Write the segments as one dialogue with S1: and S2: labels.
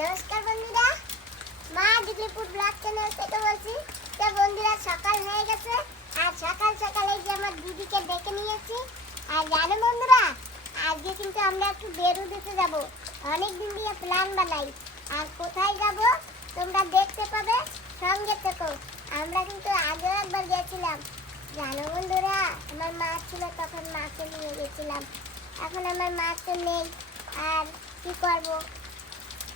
S1: নমস্কার বন্ধুরা। মা ডিগ্রিপুর ব্লগ চ্যানেল থেকে বলছি তো বন্ধুরা, সকাল হয়ে গেছে। আর সকাল সকাল যে আমার দিদিকে ডেকে নিয়েছি। আর জানো বন্ধুরা, আজকে কিন্তু আমরা একটু বেরু দিতে যাব। অনেক দিন দিয়ে প্ল্যান বানাই। আর কোথায় যাব, তোমরা দেখতে পাবে, সঙ্গে থেকো। আমরা কিন্তু আগেও একবার গেছিলাম। জানো বন্ধুরা, আমার মা ছিল, তখন মাকে নিয়ে গেছিলাম। এখন আমার মা তো নেই। আর কি করব?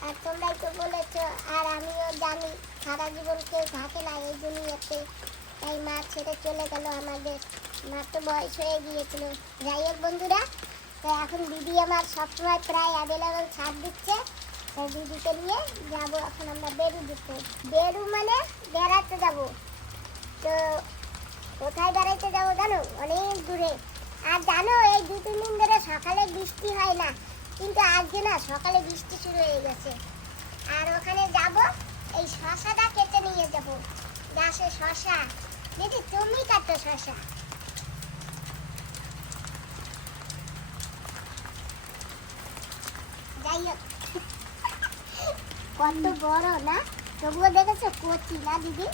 S1: আর তোমরাই তো বলেছ, আর আমিও জানি সারা জীবন কেউ থাকে না এই দুনিয়াতে। তাই মা ছেড়ে চলে গেল আমাদের। মার তো বয়স হয়ে গিয়েছিল। যাই হোক বন্ধুরা, তো এখন দিদি আমার সবসময় প্রায় অ্যাভেলেবেল ছাড় দিচ্ছে। তো দিদিকে নিয়ে যাব এখন আমরা বেরু দিতে। বেরু মানে বেড়াতে যাব। তো কোথায় বেড়াইতে যাব জানো? অনেক দূরে। আর জানো, এই দু তিন দিন ধরে সকালে বৃষ্টি হয় না। কিন্তু আজকে না সকালে বৃষ্টি শুরু হয়ে গেছে। আর ওখানে যাব এই শশাটা কেটে নিয়ে যাব। গাছে শশা। দিদি তুমি কাটো শশা। যাই হোক। কত বড় না? তবুও দেখেছ কচি না দিদি?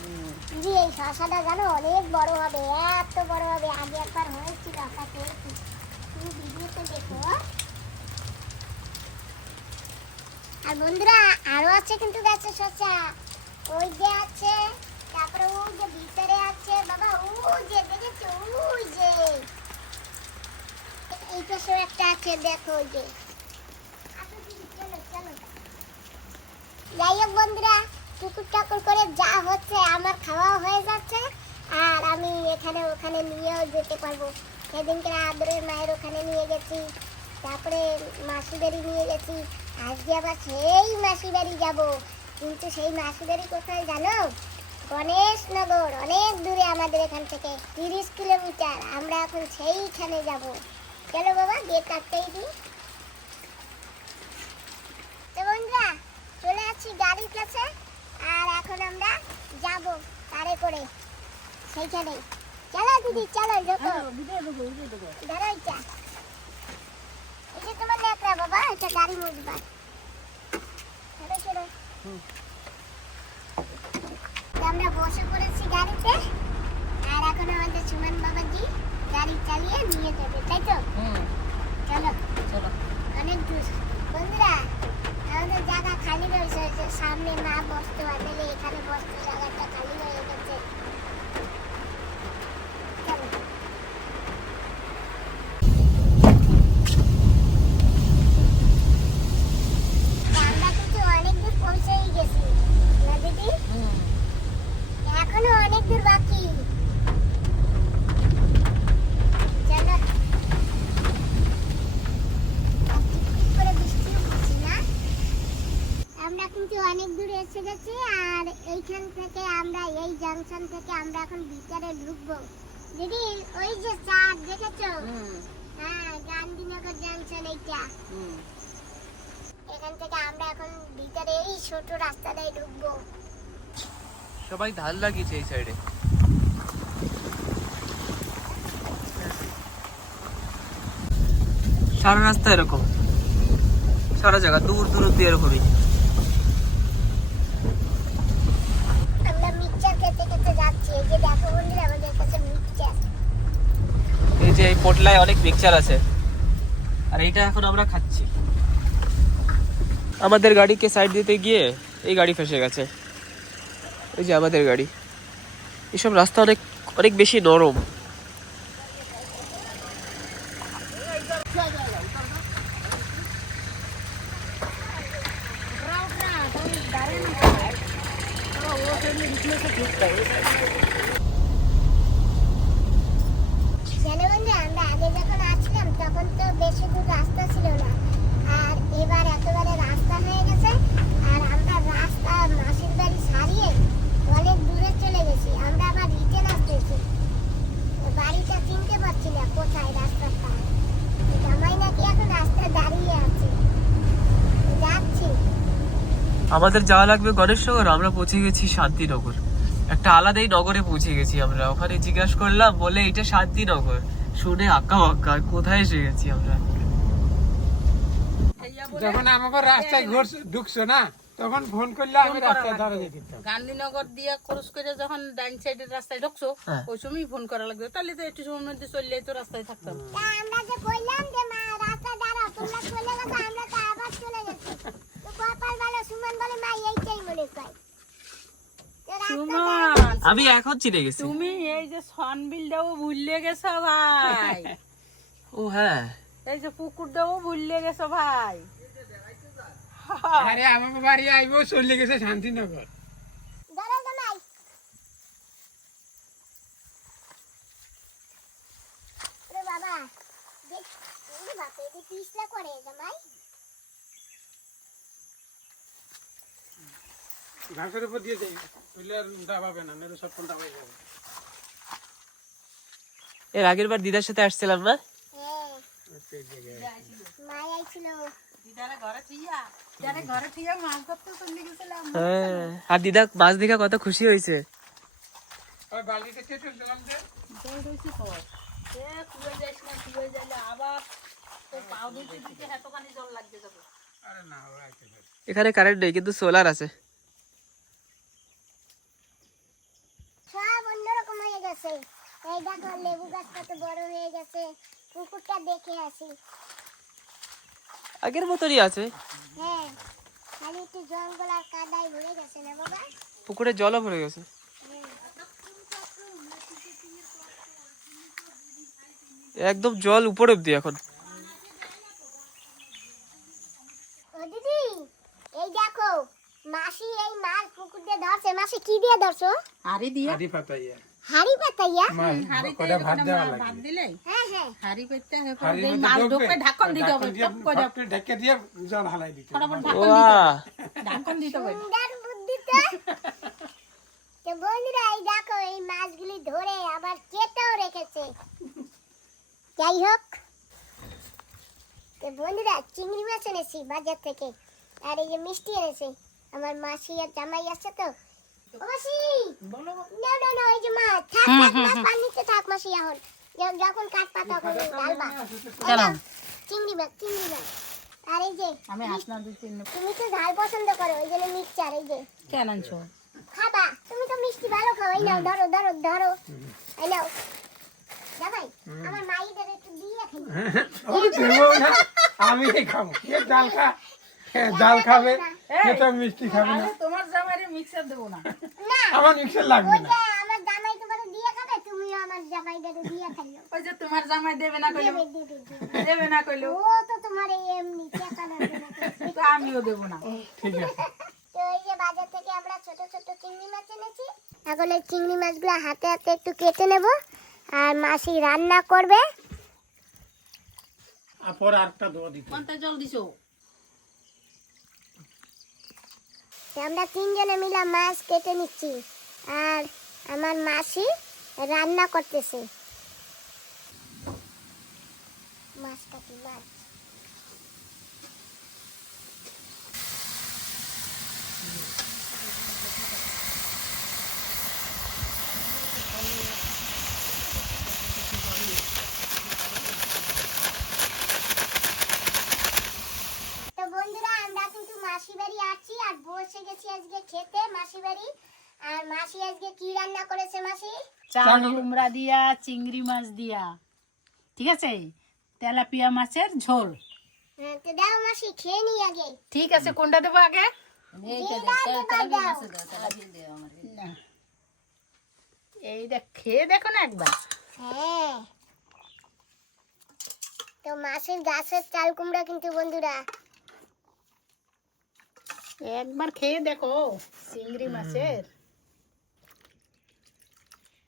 S1: দিদি এই শশাটা জানো অনেক বড় হবে এত বড় হবে। আগে একবার হয়েছিল পেয়েছি। তুমি ভিডিওতে দেখো আর বন্ধুরা, আরও আছে কিন্তু গাছে শসা। ওই যে আছে, তারপরে ওই যে ভিতরে আছে, বাবা, ওই যে দেখেছ? ওই যে। এই পাশেও একটা আছে, দেখো ওই যে। চলো। যাই হোক বন্ধুরা টুকুর টাকুর করে যা হচ্ছে, আমার খাওয়া হয়ে যাচ্ছে, আর আমি এখানে ওখানে নিয়েও যেতে পারব। সেদিনকে আদরের মায়ের ওখানে নিয়ে গেছি, তারপরে মাসি নিয়ে গেছি আজকে আবার সেই মাসি বাড়ি যাব। কিন্তু সেই মাসি বাড়ি কোথায় জানো? গণেশনগর অনেক দূরে আমাদের এখান থেকে তিরিশ কিলোমিটার। আমরা এখন সেইখানে যাব। চলো বাবা গেট কাটতেই দিই। তো বন্ধুরা চলে আসছি গাড়ির কাছে আর এখন আমরা যাব কারে করে। সেইখানে চলো দিদি চলো যত ধরো এটা এটা তোমার ন্যাকড়া বাবা এটা গাড়ি চলো। চলো তো আমরা বসে পড়েছি গাড়িতে আর এখন আমাদের সুমন বাবাজি গাড়ি চালিয়ে নিয়ে যাবে তাই তো? চলো। অনেক দূর। বন্ধুরা আমাদের জায়গা খালি রয়েছে সামনে না বসতে নাহলে এখানে বসতে জায়গাটা খালি হয়ে গেছে চলো আমরা কিন্তু অনেক দূর পৌঁছেই গেছি না দিদি এখনও অনেক দূর বাকি চলো আর টিপটিপ করে বৃষ্টিও পড়ছে না আমরা কিন্তু অনেক দূরে এসে গেছি আর এইখান থেকে আমরা এই জাংশন থেকে আমরা এখন ভিতরে ঢুকবো দিদি ওই যে চাঁদ দেখেছ হ্যাঁ গান্ধীনগর জাংশন এইটা এখান থেকে আমরা এখন ভিতরে এই ছোট রাস্তাটায় ঢুকবো।
S2: সবাই ধান লাগিয়েছে এই সাইডে। সারা রাস্তা এরকম। সারা জায়গা দূর দূর অব্দি এরকমই
S1: আমাদের
S2: এই যে এই পোটলায় অনেক মিক্সচার আছে। আর এইটা এখন আমরা খাচ্ছি। আমাদের গাড়িকে সাইড দিতে গিয়ে এই গাড়ি ফেসে গেছে। এই যে আমাদের গাড়ি। এসব রাস্তা অনেক অনেক বেশি নরম
S1: জানো বন্ধু আমরা আগে যখন আসলাম তখন তো বেশি দূর রাস্তা ছিল না আর এবার একেবারে রাস্তা হয়ে গেছে আর আমরা রাস্তা মাসির বাড়ি সারিয়ে অনেক দূরে চলে গেছি আমরা আবার রিটেন আসতেছি তো বাড়িটা না কোথায় রাস্তাটা? জামাই নাকি এখন রাস্তায় দাঁড়িয়ে আছে। যাচ্ছি।
S2: আমাদের যাওয়া লাগবে গণেশনগর আমরা পৌঁছে গেছি শান্তিনগর। একটা আলাদাই নগরে পৌঁছে গেছি আমরা। ওখানে জিজ্ঞাসা করলাম বলে এটা শান্তিনগর। শুনে আঁকা বাঁকা কোথায় এসে গেছি আমরা?
S3: যখন আমাকে রাস্তায় ঘুরছ ঢুকছো না? তখন ফোন করলে আমি রাস্তায় ধারে যেতাম
S4: গান্ধীনগর দিয়ে খরচ করে যখন ডাইন সাইডের রাস্তায় ঢুকছো
S2: হ্যাঁ।
S4: ওই সময় ফোন করা লাগবে। তাহলে তো একটু সময়ের মধ্যে চললেই তো রাস্তায় থাকতাম।
S1: আমরা যে বললাম যে মা রাস্তা দাঁড়াও তোমরা চলে গেছো আমরা তো আবার চলে গেছি তো কপাল ভালো সুমন বলে মা এইটাই মনে কয়।
S2: আমি এখন চিনে গেছি।
S4: তুমি এই যে সনবিলটাও ভুললে গেছো ভাই।
S2: ও হ্যাঁ।
S4: এই যে পুকুরটাও ভুললে গেছো ভাই।
S3: আরে আমাকে বাড়ি আইবো চলে গেছে শান্তিনগর।
S1: ধরো জামাই ওরে বাবা দেখ ওরে বাপে এটি পিছলা করে জামাই।
S3: ঘাসের উপর দিয়ে যাই বুঝলে আর দাবাবে না নাহলে সব কোনটা হয়ে যাবে
S2: এর আগের বার দিদার সাথে আসছিলাম না?
S1: হ্যাঁ। মা আইছিল।
S2: হ্যাঁ। আর দিদা মাছ দেখা কত খুশি হয়েছে। এখানে কারেন্ট নেই কিন্তু সোলার আছে।
S1: হয়ে এই দেখো লেবু গাছ কত বড় হয়ে গেছে। পুকুরটা দেখে আসি।
S2: আগের মতনই আছে।
S1: হ্যাঁ আর
S2: পুকুরে জলও ভরে গেছে। একদম জল উপরে অব্দি এখন।
S1: দিদি এই দেখো মাসি এই মাছ পুকুর দিয়ে ধরছে। মাসি কি দিয়ে ধরছো?
S4: আরে দিয়ে।
S3: আদি পাতাইয়া।
S1: হাড়ি পাতাইয়া
S3: কটা ভাত দেওয়া
S4: ভাত দিলে
S1: হ্যাঁ হ্যাঁ।
S4: হাড়ি পেতে মাছ
S3: ঢুকবে,
S4: ঢুকবে ঢাকন দিতে হবে টপ করে
S3: ভাতটা ঢেকে দিয়ে জল হালাই দিতে
S4: ফটাফট ঢাকন দিতে
S2: ওয়া
S4: ঢাকন দিতে হবে।
S1: সুন্দর বুদ্ধি তো বন্ধুরা এই দেখো এই মাছগুলি ধরে আবার কেটেও রেখেছে। যাই হোক। তো বন্ধুরা চিংড়ি মাছ এনেছি বাজার থেকে। আর এই যে মিষ্টি এনেছে। আমার মাসি আর জামাই আসছে তো।
S4: বলো
S1: না না না ওই যে মাছ থাক থাক মাছ পানিতে থাক মাসি এখন। যখন কাঠ পাতা করে ডালবা।
S4: কেন?
S1: চিংড়ি মাছ চিংড়ি মাছ। আর এই যে
S4: আমি দুই তিন
S1: তুমি তো ঝাল পছন্দ করো ওই জন্য মিক্সচার এই যে।
S4: কেন আনছো?
S1: খাবা তুমি তো মিষ্টি ভালো খাও এই নাও ধরো ধরো ধরো। এই নাও। জামাই আমার মাইদের একটু দিয়ে খাই
S3: আমি খাব। কে জাল খা জাল খাবে তো মিষ্টি খাবে না।
S4: তোমার জামাইরে মিক্সার দেবো না।
S1: না।
S3: আমার মিক্সার লাগবে না।
S1: আমার জামাই তোমার দিয়ে খাবে তুমিও আমার জামাইদের দিয়ে খাইও।
S4: ওই যে তোমার জামাই দেবে না কইলো।
S1: দেবে দেবে দেবে।
S4: দেবে না কইলো।
S1: ও তো তোমার এমনি চেকা লাগবে না তো।
S4: তো আমিও দেবো না।
S3: ঠিক আছে।
S1: তো এই যে বাজার থেকে আমরা ছোট ছোট চিংড়ি মাছ এনেছি। এখন এই চিংড়ি মাছগুলো হাতে হাতে একটু কেটে নেব। আর মাসি রান্না করবে।
S3: আর পরে আরেকটা দোয়া দিতে
S4: কোনটা জল দিছো
S1: তো আমরা তিনজনে মিলে মাছ কেটে নিচ্ছি। আর আমার মাসি রান্না করতেছে। মাছ কাটি মাছ তো বন্ধুরা আমরা কিন্তু মাসি বাড়ি আছি আর বসে গেছি আজকে খেতে মাসি বাড়ি আর মাসি আজকে কি রান্না করেছে মাসি?
S4: চাল কুমড়া দিয়া চিংড়ি মাছ দিয়া। ঠিক আছে? তেলাপিয়া মাছের ঝোল।
S1: হ্যাঁ, দাও মাসি খেয়ে নি আগে।
S4: ঠিক আছে কোনটা দেবো আগে? এইটা খেয়ে দেখো না একবার।
S1: হ্যাঁ। তো মাসির গাছের চাল কুমড়া কিন্তু বন্ধুরা।
S4: একবার খেয়ে দেখো চিংড়ি মাছের।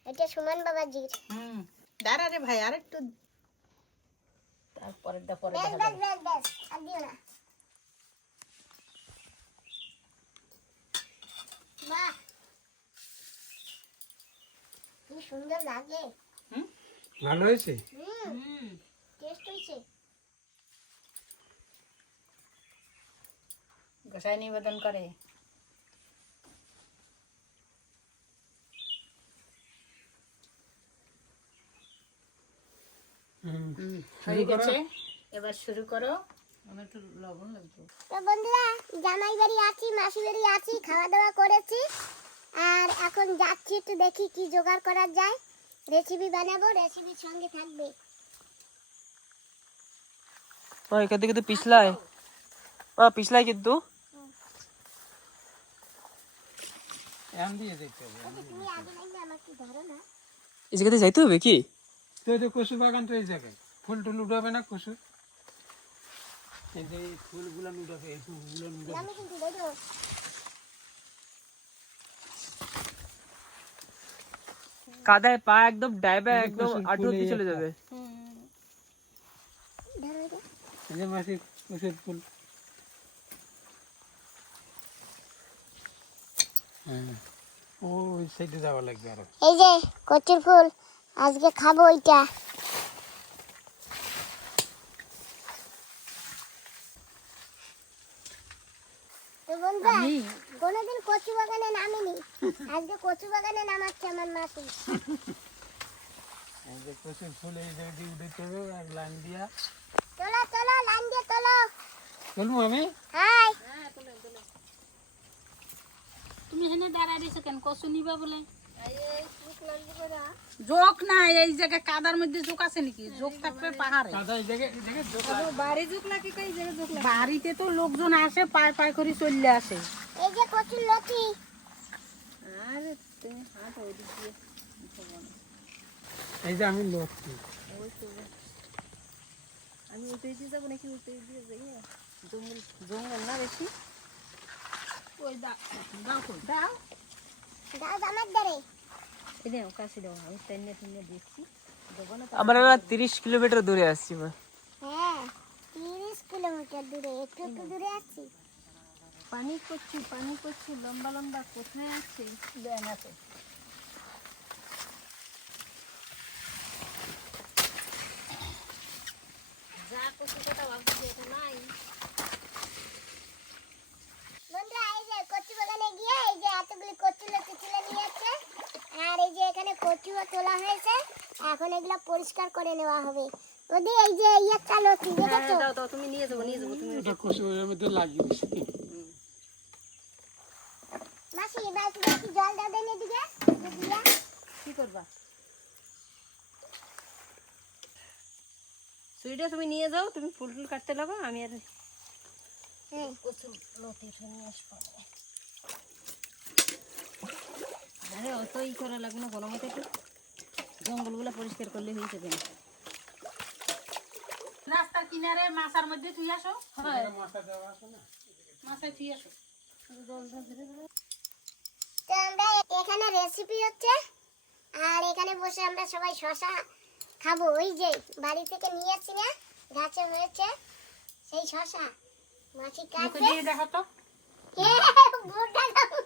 S1: এটা সুমন বাবাজির।
S4: হুম দাঁড়া রে ভাই আর একটু তারপরেরটা পরে
S1: ব্যাস
S4: যাবে।
S1: ব্যাস ব্যাস আর দিও না। বাহ! কি সুন্দর লাগে। হুম?
S3: ভালো হয়েছে?
S1: হুম
S4: হুম।
S1: টেস্ট হয়েছে।
S4: গোসাই নিবেদন করে। হয়ে গেছে। এবার শুরু করো। আমার একটু লবণ লাগতো
S1: তো বন্ধুরা জামাই বাড়ি আছি মাসি বাড়ি আছি খাওয়া দাওয়া করেছি। আর এখন যাচ্ছি একটু দেখি কি জোগাড় করা যায়। রেসিপি বানাবো রেসিপির সঙ্গে থাকবে।
S2: মা এখান থেকে তো পিছলায়। মা পিছলায় কিন্তু।
S3: এম দিয়ে দেখতে হবে
S1: তুমি আগে নাইলে আমাকে ধরো না
S2: এই জায়গাতে যাইতে হবে কি?
S3: তো এই যে কচু বাগান তো এই জায়গায় ফুল টুল উঠাবে না কচু এই যে ফুলগুলো উঠাবে এই ফুলগুলো উঠাবে
S1: আমি কিন্তু দেখো
S2: কাদায় পা একদম ডাইবে একদম আটু
S3: ফুলে
S2: চলে যাবে।
S3: এই যে মাসি কচুর ফুল। হ্যাঁ। ও ওই সাইডে যাওয়া লাগবে আর।
S1: এই যে কচুর ফুল। আজকে খাব ওইটা। কোনোদিন কচু বাগানে নামিনি। আজকে কচু বাগানে নামাচ্ছে আমার মাসি।
S3: এই যে কচুর ফুল জায়গা দিয়ে উঠেতে হবে লাইন দিয়া।
S1: চলো চলো লাইন দিয়ে চলো।
S3: চলবো আমি?
S1: হাই।
S4: তুমি হেনে দাঁড়াই দিছো কেন? কচু নিবা বলে। জোক না এই জায়গায় কাদার মধ্যে জোক আছে নাকি? জোক থাকবে পাহাড়ে।
S3: জায়গায় জোকা
S4: বাড়িতে তো লোকজন আসে পায় পায় করে চলে আসে।
S1: এই যে কচুর লতি।
S4: আরে তুমি হাত ওইদিক
S3: এই যে আমি
S4: আমি উঠে দিয়ে যাব নাকি উঠে দিয়ে যাই? জঙ্গল জঙ্গল না বেশি? ওই দাও দাও দাও
S1: দাও। আমার
S4: না
S2: আমরা না তিরিশ কিলোমিটার দূরে আসছি মা।
S1: হ্যাঁ তিরিশ কিলোমিটার দূরে একটু একটু দূরে আছি
S4: পানি করছি পানি করছি লম্বা লম্বা কোথায় আছে? দেন আছে যা করছি সেটা ভাবছি এটা নাই
S1: বন্ধুরা এই যে কচু বাগানে গিয়ে এই যে এতগুলি কচু লতি তুলে নিয়েছে আর এই যে এখানে কচুও তোলা হয়েছে এখন এগুলো পরিষ্কার করে নেওয়া হবে। ওদি এই যে এই একটা লতি দেখেছ?
S4: দাও দাও তুমি নিয়ে যাব নিয়ে যাব তুমি
S3: এটা কচু এর মধ্যে লাগিয়ে দিচ্ছি
S1: মাসি এবার বেশি জল দাও দেন এদিকে
S4: কি করবা? সুইটা তুমি নিয়ে যাও তুমি ফুল ফুল কাটতে লাগো আমি আর
S1: হ্যাঁ
S4: কচুর লতি উঠে নিয়ে আসব। আরে অত ই করা লাগবে না গরমে একটু। জঙ্গলগুলো পরিষ্কার করলে হয়ে যাবে না রাস্তার কিনারে মাছার মধ্যে তুই আসো। হ্যাঁ। মাছায় তুই আসো।
S1: এখানে রেসিপি হচ্ছে আর এখানে বসে আমরা সবাই শশা খাব। ওই যে বাড়ি থেকে নিয়ে আসছি না গাছে হয়েছে সেই শশা। মাছি কাটবে।
S4: দেখো তো
S1: ভুট্টা দাও।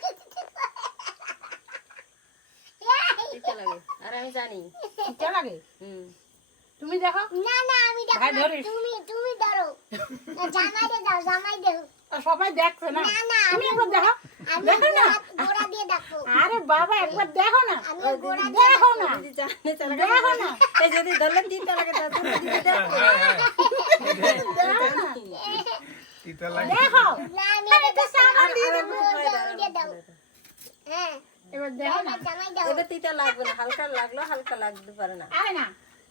S4: তিতা লাগে। আর আমি জানি। তিতা লাগে? হুম। তুমি দেখো।
S1: না না আমি দেখো
S4: ভাই
S1: না,
S4: ধরিস।
S1: তুমি তুমি ধরো। জামাই দে দাও জামাই দেও।
S4: সবাই দেখছে না।
S1: না
S4: তুমি
S1: আমি
S4: একবার দেখো।
S1: আমি
S4: দেখো না।
S1: গোড়া- দিয়ে দেখো।
S4: আরে বাবা একবার দেখো না।
S1: আমি গোড়া দিয়ে
S4: দেখো। না। দেখো না। এই যদি ধরলে তিনটা লাগে তা তুমি দিদি দেখো।
S3: তিতা লাগে
S4: দেখো।
S1: না আমি এটা সামান দিয়ে দাও। হ্যাঁ।
S4: এবার দেখো না।
S1: এবার
S5: তিতা লাগবে না হালকা লাগল হালকা লাগতে পারে না।
S4: আরে না।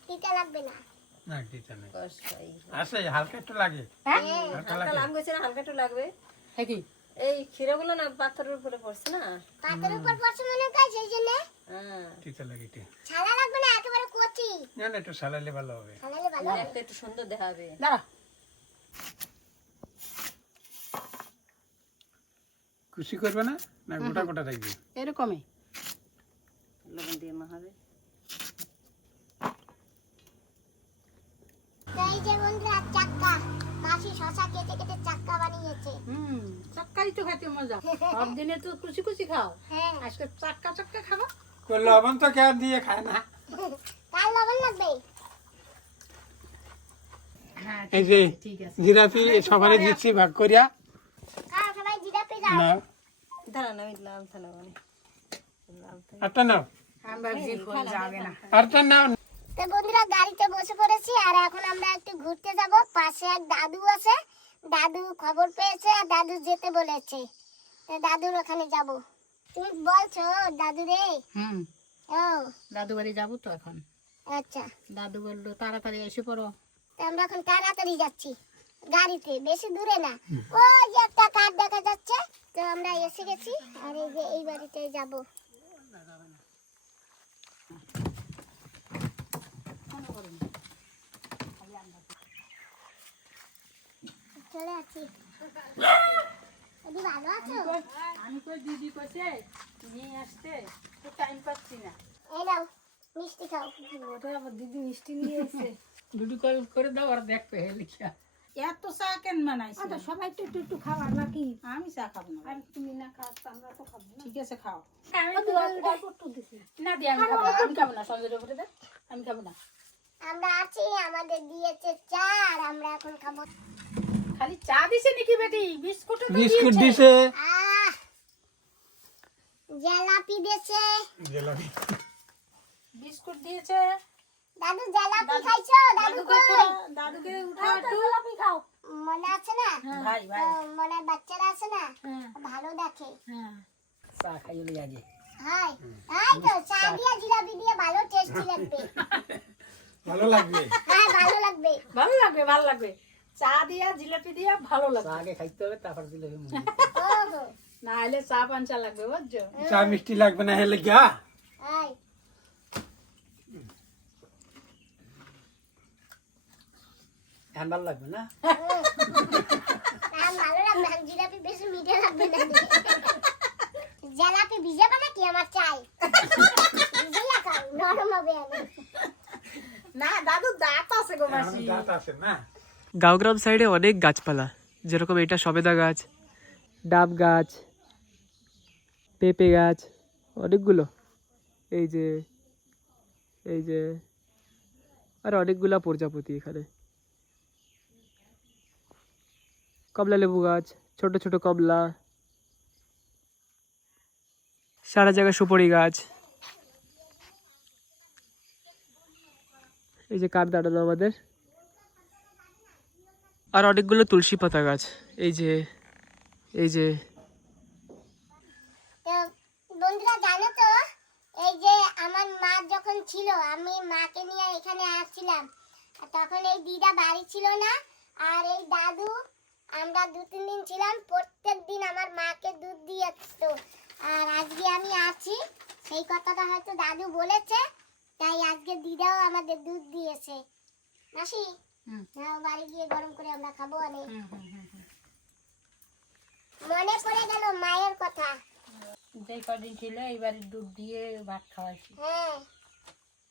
S1: টিকা লাগবে না।
S3: না তিতা নেই।
S5: কষ্ট
S3: হালকা একটু লাগে।
S4: হ্যাঁ?
S3: হালকা
S5: হালকা
S3: লাগে।
S5: লাভ গেছে না হালকা একটু লাগবে।
S4: হ্যাঁ কি?
S5: এই ক্ষীরগুলো না পাথরের উপরে পড়ছে না?
S1: পাতের উপর পড়ছে মনে হয় সেই জন্য?
S5: হ্যাঁ।
S3: তিতা লাগে এটা
S1: ছালা লাগবে না একেবারে কচি।
S3: না না একটু সালালে ভালো হবে।
S1: ছালালে ভালো হবে।
S5: একটু সুন্দর দেখাবে।
S4: দাঁড়া।
S3: খুশি করবে না? না গোটা গোটা থাকবে
S4: এরকমই।
S5: লবণ দিয়ে মাখাবে।
S1: তো এই যে বন্ধুরা চাক্কা। মাসি শশা কেটে কেটে চাক্কা বানিয়েছে।
S4: হুম চাক্কাই তো খেতে মজা। সব দিনে তো খুশি খুশি খাও।
S1: হ্যাঁ।
S4: আজকে চাক্কা চাক্কা খাব?
S3: তো লবণ তো কেন দিয়ে খায় না।
S1: কার লবণ লাগবে?
S4: হ্যাঁ
S3: এই যে
S4: ঠিক আছে।
S3: জিরাপি সবারই দিচ্ছি ভাগ করিয়া।
S5: দাঁড়ান আমি লাল মানে
S3: নাও। নাও।
S1: তো বন্ধুরা গাড়িতে বসে পড়েছি আর এখন আমরা একটু ঘুরতে যাব। পাশে এক দাদু আছে। দাদু খবর পেয়েছে আর দাদু যেতে বলেছে। দাদুর ওখানে যাব। তুমি বলছো দাদু রে।
S4: হুম।
S1: ও।
S4: দাদু বাড়ি যাব তো এখন।
S1: আচ্ছা।
S4: দাদু বলল তাড়াতাড়ি এসে পড়ো।
S1: আমরা এখন তাড়াতাড়ি যাচ্ছি। গাড়িতে বেশি দূরে না। ওই যে একটা কার দেখা যাচ্ছে তো আমরা এসে গেছি আর এই যে এই বাড়িতে যাব। চলে আছি দিদি ভালো আছো?
S4: আমি কই দিদি কইছে নিয়ে আসতে তো টাইম পাচ্ছি না।
S1: এই নাও মিষ্টি খাও।
S4: ওটা দিদি মিষ্টি নিয়ে এসে
S3: কল করে দাও আর দেখবে লিখা।
S4: এত চা কেন বানাইছি সবাই একটু একটু একটু খাবার নাকি? আমি চা খাব না। আর তুমি না খাও আমরা তো খাব ঠিক আছে খাও। আমি তো অল্প একটু দিছি। না দি আমি খাব আমি খাব না সঞ্জয় উপরে দে আমি খাব না।
S1: আমরা আছি আমাদের দিয়েছে চা আর আমরা এখন খাব।
S4: খালি চা দিছে নাকি বেটি? বিস্কুট
S3: বিস্কুট দিছে।
S1: জেলাপি দিয়েছে।
S4: বিস্কুট দিয়েছে।
S1: দাদু জেলাপি খাইছো? দাদু কই?
S4: দাদুকে উঠা একটু।
S1: না
S4: ভাই ভাই।
S1: তো মনে হয় বাচ্চারা আছে না
S4: হ্যাঁ।
S1: ভালো দেখে।
S4: হ্যাঁ।
S3: চা খাইলে আগে।
S1: হাই তাই তো চা দিয়ে জিলাপি দিয়ে ভালো টেস্টি লাগবে।
S3: ভালো লাগবে?
S1: হ্যাঁ ভালো লাগবে।
S4: ভালো লাগবে ভালো লাগবে। চা দিয়া জিলাপি দিয়া ভালো লাগবে।
S3: আগে খাইতে হবে তারপর দিলে
S1: ও হো
S4: না হলে চা পাঞ্চা লাগবে বুঝছ?
S3: চা মিষ্টি লাগবে না হেলে গা?
S1: হাই।
S3: এখন ভালো লাগবে না?
S1: ভালো লাগবে আম জিলাপি বেশি মিঠে লাগবে না। জিলাপি ভিজাবে আমার চাই? ভিজিয়ে খাও নরম হবে আমি।
S4: না দাদু দাঁত আছে গো মাসি।
S3: দাঁত আছে না?
S2: গাঁওগ্রাম সাইডে অনেক গাছপালা যেরকম এটা সবেদা গাছ ডাব গাছ পেঁপে গাছ অনেকগুলো। এই যে এই যে আর অনেকগুলা প্রজাপতি এখানে। কমলা লেবু গাছ, ছোট ছোট কমলা সারা জায়গায় সুপারি গাছ। এই যে কার দাঁড়ানো আমাদের? আর অনেকগুলো তুলসী পাতা গাছ। এই যে এই যে।
S1: বন্ধুরা জানো তো, এই যে আমার মা যখন ছিল, আমি মাকে নিয়ে এখানে আসছিলাম। তখন এই দিদা বাড়ি ছিল না, আর এই দাদু আমরা দু তিন দিন ছিলাম প্রত্যেক দিন আমার মাকে দুধ দিয়ে আসতো আর আজকে আমি আছি সেই কথাটা হয়তো দাদু বলেছে তাই আজকে দিদাও আমাদের দুধ দিয়েছে। মাসি। নাও বাড়ি গিয়ে গরম করে আমরা খাব অনেক। মনে পড়ে গেল মায়ের কথা।
S4: যেই কদিন ছিল এইবারে দুধ দিয়ে ভাত খাওয়াইছি।
S1: হ্যাঁ।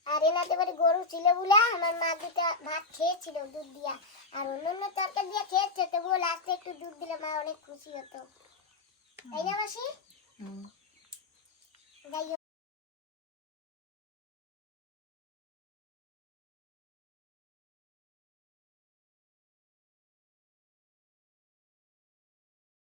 S1: আর এনাদের বাড়ি গরু ছিল বলে আমার মা দুটা ভাত খেয়েছিল দুধ দিয়া। আর অন্য অন্য তরকারি দিয়ে খেয়েছে বল আস্তে একটু দুধ দিলে মা অনেক খুশি হতো। তাই না মাসি। যাই